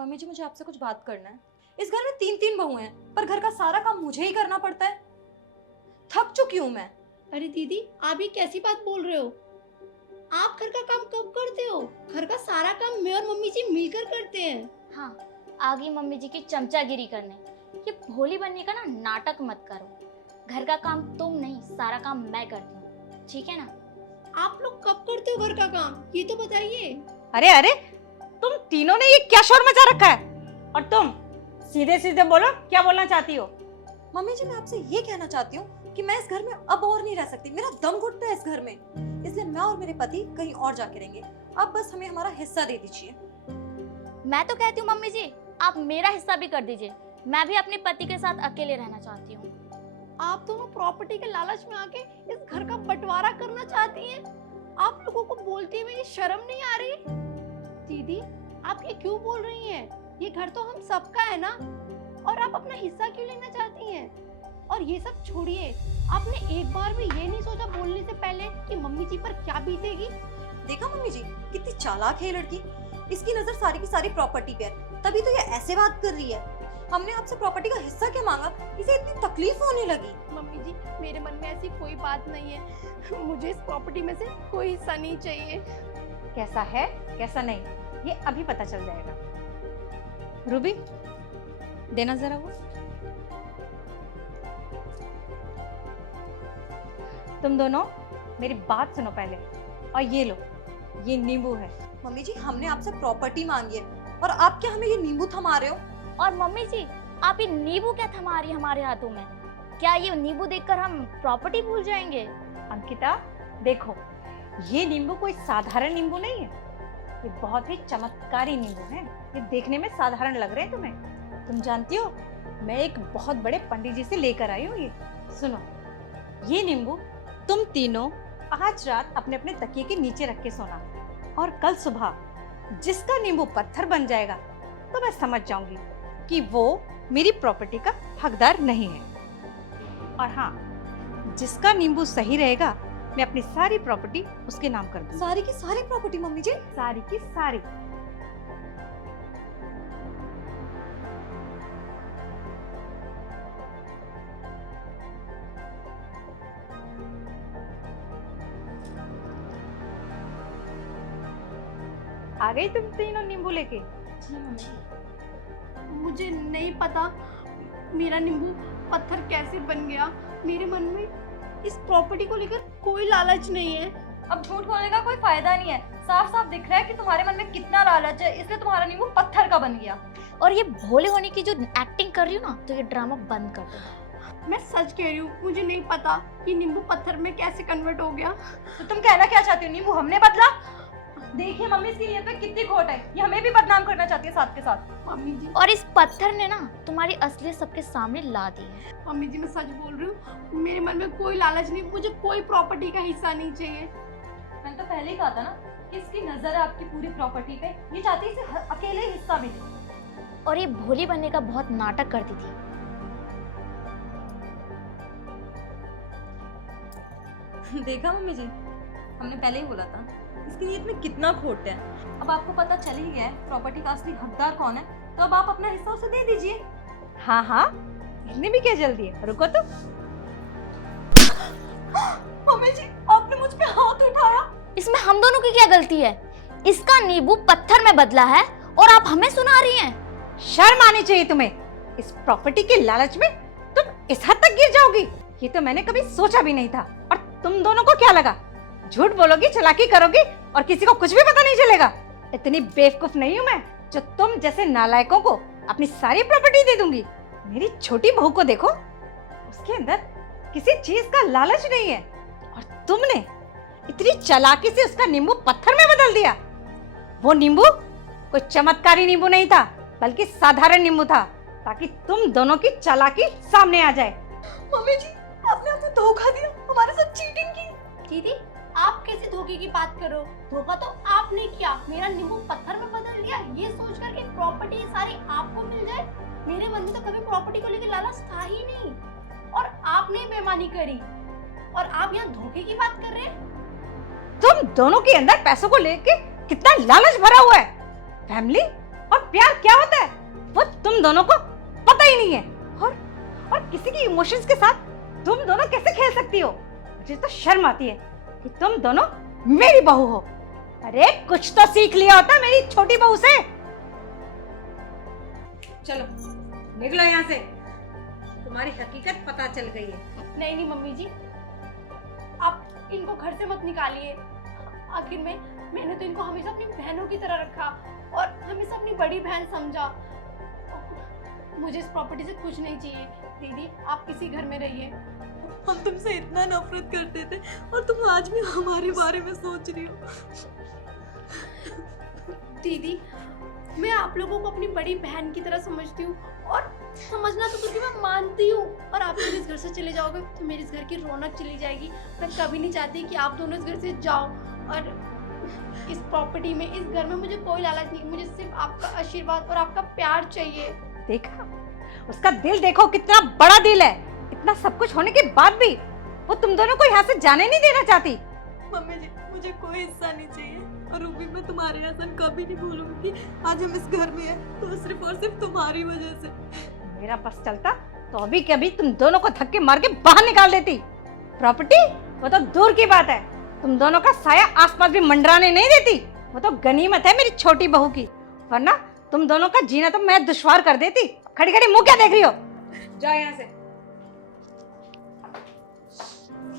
Mummy जी मुझे आपसे कुछ बात करना है। इस घर में 3-3 बहुएं हैं, पर घर का सारा काम मुझे ही करना पड़ता है। थक चुकी हूँ मैं। अरे दीदी, आप ये कैसी बात बोल रहे हो? आप घर का काम कब करते हो? घर का सारा काम मैं और मम्मी जी मिलकर करते हैं। हाँ, आ गई मम्मी जी की चमचागिरी करने। ये भोली बनने का ना नाटक मत करो। घर का काम तुम नहीं, सारा काम मैं करती हूँ, ठीक है ना? आप लोग कब करते हो घर का काम, ये तो बताइए। अरे अरे, तुम तीनों ने ये क्या शोर मचा रखा है? और तुम सीधे सीधे बोलो, क्या बोलना चाहती हो? मम्मी जी मैं आपसे ये कहना चाहती हूँ कि मैं इस घर में अब और नहीं रह सकती। मेरा दम घुटता है इस घर में, इसलिए मैं और मेरे पति कहीं और जाके रहेंगे। आप बस हमें हमारा हिस्सा दे दीजिए। मैं तो कहती हूँ मम्मी जी, आप मेरा हिस्सा भी कर दीजिए। मैं भी अपने पति के साथ अकेले रहना चाहती हूँ। आप दोनों प्रॉपर्टी के लालच में आके इस घर का बंटवारा करना चाहती हैं। आप लोगों को बोलते हुए शर्म नहीं आ रही? दीदी, आप ये क्यों बोल रही हैं? ये घर तो हम सबका है ना, और आप अपना हिस्सा क्यों लेना चाहती हैं? और ये सब छोड़िए, आपने एक बार भी ये नहीं सोचा बोलने से पहले कि मम्मी जी पर क्या बीतेगी? देखा मम्मी जी कितनी चालाक है ये लड़की। इसकी नजर सारी की सारी प्रॉपर्टी पे है, तभी तो ये ऐसे बात कर रही है। हमने आपसे प्रॉपर्टी का हिस्सा क्या मांगा, इसे इतनी तकलीफ होने लगी। मम्मी जी, मेरे मन में ऐसी कोई बात नहीं है। मुझे इस प्रॉपर्टी में से कोई हिस्सा नहीं चाहिए। कैसा है कैसा नहीं, ये अभी पता चल जाएगा। रूबी, देना जरा वो। तुम दोनों मेरी बात सुनो पहले, और ये लो, ये नींबू है। मम्मी जी हमने आपसे प्रॉपर्टी मांगी है और आप क्या हमें ये नींबू थमा रहे हो? और मम्मी जी, आप ये नींबू क्या थमा रही हमारे हाथों में? क्या ये नींबू देखकर हम प्रॉपर्टी भूल जाएंगे? अंकिता देखो, ये नींबू कोई साधारण नींबू नहीं है, ये बहुत ही चमत्कारी नींबू है। ये देखने में साधारण लग रहे हैं तुम्हें। तुम जानती हो, मैं एक बहुत बड़े पंडित जी से लेकर आई हूँ ये। सुनो, ये नींबू तुम तीनों आज रात अपने अपने तकिए के नीचे रख के सोना, और कल सुबह जिसका नींबू पत्थर बन जाएगा तो मैं समझ जाऊंगी कि वो मेरी प्रॉपर्टी का हकदार नहीं है। और हाँ, जिसका नींबू सही रहेगा मैं अपनी सारी प्रॉपर्टी उसके नाम कर दूंगी। सारी की सारी प्रॉपर्टी मम्मी जी? सारी की सारी। आ गई तुम तीनों नींबू लेके? जी मम्मी। मुझे नहीं पता मेरा नींबू पत्थर कैसे बन गया। मेरे मन में इस प्रॉपर्टी को लेकर कोई लालच नहीं है। अब झूठ बोलने का कोई फायदा नहीं है, साफ साफ दिख रहा है कि तुम्हारे मन में कितना लालच है, इसलिए तुम्हारा नींबू पत्थर का बन गया। और ये भोले होने की जो एक्टिंग कर रही हो ना, तो ये ड्रामा बंद कर दो। मैं सच कह रही हूँ, मुझे नहीं पता कि नींबू पत्थर में कैसे कन्वर्ट हो गया। तो तुम कहना क्या चाहती हो, नींबू हमने बदला? देखिए मम्मी इसकी नीयत में कितनी खोट है, ये हमें भी बदनाम करना चाहती है साथ के साथ। मम्मी जी, और इस पत्थर ने ना तुम्हारी असलियत सबके सामने ला दी है। मम्मी जी मैं सच बोल रही हूँ, मेरे मन में कोई लालच नहीं, मुझे कोई प्रॉपर्टी का हिस्सा नहीं चाहिए। मैंने तो पहले ही कहा था ना कि इसकी नजर है आपकी पूरी प्रॉपर्टी पे, ये चाहती है इसे अकेले ही हिस्सा मिले। और ये भोली बनने का बहुत नाटक करती थी। देखा मम्मी जी, हमने पहले ही बोला था इसकी नीयत में कितना खोट है। अब आपको पता चल ही गया है प्रॉपर्टी का असली हकदार कौन है, तो अब आप अपना हिस्सा उसे दे दीजिए। हाँ हाँ, इतनी भी क्या जल्दी है? रुको तो। मम्मी जी आपने मुझ पे हाथ उठाया। इसमें हम दोनों की क्या गलती है? इसका नींबू पत्थर में बदला है और आप हमें सुना रही हैं। शर्म आनी चाहिए तुम्हें। इस प्रॉपर्टी के लालच में तुम इस हद तक गिर जाओगी, ये तो मैंने कभी सोचा भी नहीं था। और तुम दोनों को क्या लगा, झूठ बोलोगी, चालाकी करोगी और किसी को कुछ भी पता नहीं चलेगा? इतनी बेवकूफ नहीं हूँ मैं जो तुम जैसे नालायकों को अपनी सारी प्रॉपर्टी दे दूंगी। मेरी छोटी बहू को देखो, उसके अंदर किसी चीज का लालच नहीं है, और तुमने इतनी चालाकी से उसका नींबू पत्थर में बदल दिया। वो नींबू कोई चमत्कारी नींबू नहीं था, बल्कि साधारण नींबू था, ताकि तुम दोनों की चालाकी सामने आ जाए। मम्मी जी आपने हमें धोखा दिया, हमारे साथ चीटिंग की। दीदी, आप कैसे धोखे की बात करो? धोखा तो आपने किया, मेरा नींबू पत्थर में बदल दिया, ये सोच कर कि प्रॉपर्टी सारी आपको मिल जाए। मेरे मन में तो कभी प्रॉपर्टी को लेकर लालच था ही नहीं, और आपने बेईमानी करी, और आप यहाँ धोखे की बात कर रहे हैं। तुम दोनों के अंदर पैसों को लेके कितना लालच भरा हुआ है। फैमिली और प्यार क्या होता है वो तुम दोनों को पता ही नहीं है। और किसी की इमोशंस के साथ तुम दोनों कैसे खेल सकती हो? मुझे तो शर्म आती है कि तुम दोनों मेरी बहू हो। अरे कुछ तो सीख लिया होता मेरी छोटी बहू से। चलो निकलो यहाँ से, तुम्हारी हकीकत पता चल गई है। नहीं नहीं मम्मी जी, आप इनको घर से मत निकालिए। आखिर में मैंने तो इनको हमेशा अपनी बहनों की तरह रखा और हमेशा अपनी बड़ी बहन समझा। मुझे इस प्रॉपर्टी से कुछ नहीं चाहिए। दीदी आप इसी घर में रहिए। हम तुमसे इतना नफरत करते थे और तुम आज भी हमारे बारे में सोच रही हो। दीदी मैं आप लोगों को अपनी बड़ी बहन की तरह समझती हूँ और समझना तो क्योंकि मैं मानती हूँ। और आप लोग इस घर से चले जाओगे तो मेरे इस घर की रौनक चली जाएगी। मैं कभी नहीं चाहती कि आप दोनों इस घर से जाओ। और इस प्रॉपर्टी में, इस घर में मुझे कोई लालच नहीं, मुझे सिर्फ आपका आशीर्वाद और आपका प्यार चाहिए। देखा, उसका दिल देखो कितना बड़ा दिल है। इतना सब कुछ होने के बाद भी वो तुम दोनों को यहाँ से जाने नहीं देना चाहती। मम्मी जी मुझे कोई हिस्सा नहीं चाहिए और रूबी मैं तुम्हारे एहसान कभी नहीं भूलूंगी। आज हम इस घर में हैं तो सिर्फ और सिर्फ तुम्हारी वजह से। मेरा बस चलता तो अभी के अभी तुम दोनों को धक्के मार के बाहर निकाल देती। प्रॉपर्टी वो तो दूर की बात है, तुम दोनों का साया आसपास भी मंडराने नहीं देती। वो तो गनीमत है मेरी छोटी बहू की, वरना तुम दोनों का जीना तो मैं दुश्वार कर देती। खड़ी खड़ी मुंह क्या देख रही हो? जाओ यहाँ से।